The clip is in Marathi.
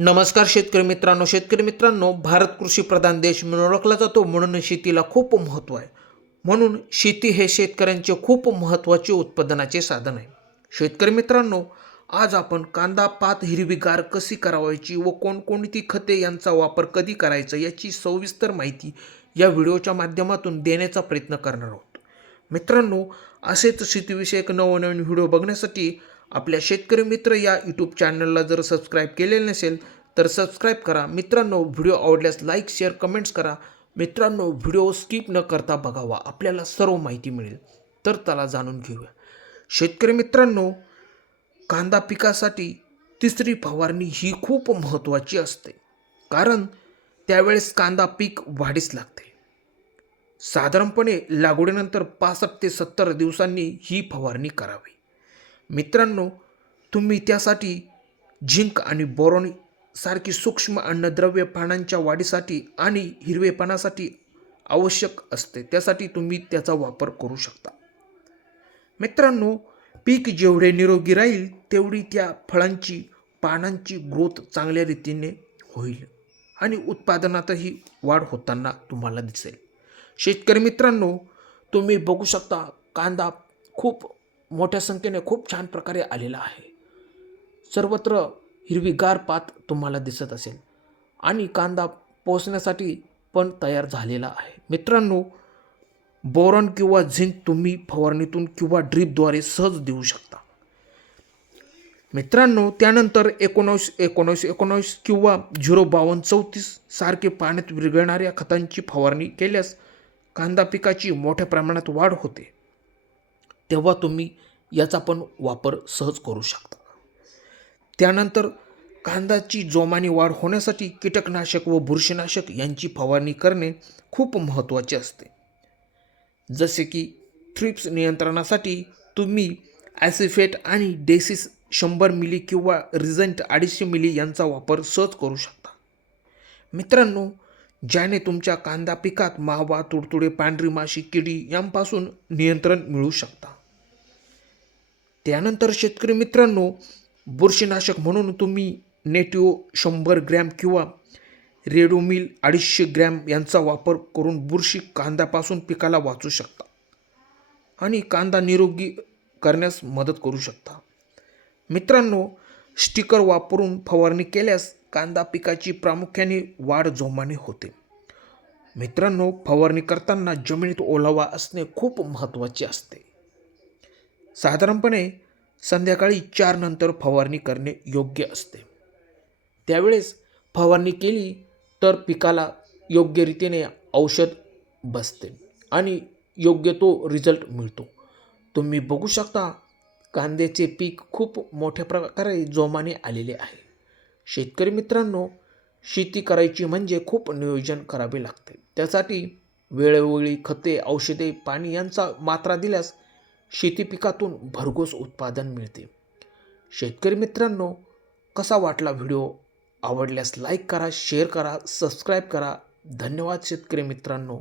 नमस्कार शेतकरी मित्रांनो, भारत कृषी प्रधान देश म्हणून ओळखला जातो, म्हणून शेतीला खूप महत्त्व आहे. म्हणून शेती हे शेतकऱ्यांचे खूप महत्त्वाचे उत्पादनाचे साधन आहे. शेतकरी मित्रांनो, आज आपण कांदा पात हिरवीगार कशी करावायची व कोणकोणती खते यांचा वापर कधी करायचा याची सविस्तर माहिती या व्हिडिओच्या माध्यमातून देण्याचा प्रयत्न करणार आहोत. मित्रांनो, असेच शेतीविषयक नवनवीन व्हिडिओ बघण्यासाठी आपल्या शेतकरी मित्र या यूट्यूब चॅनलला जर सबस्क्राईब केलेले नसेल तर सबस्क्राईब करा. मित्रांनो, व्हिडिओ आवडल्यास लाईक शेअर कमेंट्स करा. मित्रांनो, व्हिडिओ स्किप न करता बघावा, आपल्याला सर्व माहिती मिळेल. तर चला जाणून घेऊया. शेतकरी मित्रांनो, कांदा पिकासाठी तिसरी फवारणी ही खूप महत्त्वाची असते, कारण त्यावेळेस कांदा पीक वाढीस लागते. साधारणपणे लागवडीनंतर 65 ते 70 दिवसांनी ही फवारणी करावी. मित्रांनो, तुम्ही त्यासाठी झिंक आणि बोरॉन सारखी सूक्ष्म अन्नद्रव्य पानांच्या वाढीसाठी आणि हिरवेपणासाठी आवश्यक असते, त्यासाठी तुम्ही त्याचा वापर करू शकता. मित्रांनो, पीक जेवढे निरोगी राहील तेवढी त्या फळांची पानांची ग्रोथ चांगल्या रीतीने होईल आणि उत्पादनातही वाढ होताना तुम्हाला दिसेल. शेतकरी मित्रांनो, तुम्ही बघू शकता कांदा खूप मोठ्या संख्येने खूप छान प्रकारे आलेला आहे. सर्वत्र हिरवीगार पात तुम्हाला दिसत असेल आणि कांदा पोसण्यासाठी पण तयार झालेला आहे. मित्रांनो, बोरॉन किंवा झिंक तुम्ही फवारणीतून किंवा ड्रीपद्वारे सहज देऊ शकता. मित्रांनो, त्यानंतर 19-19-19 किंवा 052-34 सारखे पाण्यात विरघळणाऱ्या खतांची फवारणी केल्यास कांदा पिकाची मोठ्या प्रमाणात वाढ होते. तेव्हा तुम्ही याचा पण वापर सहज करू शकता. त्यानंतर कांद्याची जोमाने वाढ होण्यासाठी कीटकनाशक व बुरशीनाशक यांची फवारणी करणे खूप महत्त्वाचे असते. जसे की थ्रिप्स नियंत्रणासाठी तुम्ही ॲसिफेट आणि डेसिस 100 मिली किंवा रिझंट 250 मिली यांचा वापर सहज करू शकता. मित्रांनो, ज्याने तुमच्या कांदा पिकात मावा, तुडतुडे, पांढरी माशी, किडी यांपासून नियंत्रण मिळू शकता. त्यानंतर शेतकरी मित्रांनो, बुरशीनाशक म्हणून तुम्ही नेटिओ 100 ग्रॅम किंवा रेडोमिल 250 ग्रॅम यांचा वापर करून बुरशी कांद्यापासून पिकाला वाचू शकता आणि कांदा निरोगी करण्यास मदत करू शकता. मित्रांनो, स्टिकर वापरून फवारणी केल्यास कांदा पिकाची प्रामुख्याने वाढ जोमाने होते. मित्रांनो, फवारणी करताना जमिनीत ओलावा असणे खूप महत्त्वाचे असते. साधारणपणे संध्याकाळी 4 नंतर फवारणी करणे योग्य असते. त्यावेळेस फवारणी केली तर पिकाला योग्य रीतीने औषध बसते आणि योग्य तो रिझल्ट मिळतो. तुम्ही बघू शकता कांद्याचे पीक खूप मोठ्या प्रकारे जोमाने आलेले आहे. शेतकरी मित्रांनो, शेती करायची म्हणजे खूप नियोजन करावे लागते. त्यासाठी वेळोवेळी खते, औषधे, पाणी यांचा मात्रा दिल्यास शेती पिकातून भरघोस उत्पादन मिळते. शेतकरी मित्रांनो, कसा वाटला व्हिडिओ? आवडल्यास लाईक करा, शेअर करा, सबस्क्राईब करा. धन्यवाद शेतकरी मित्रांनो.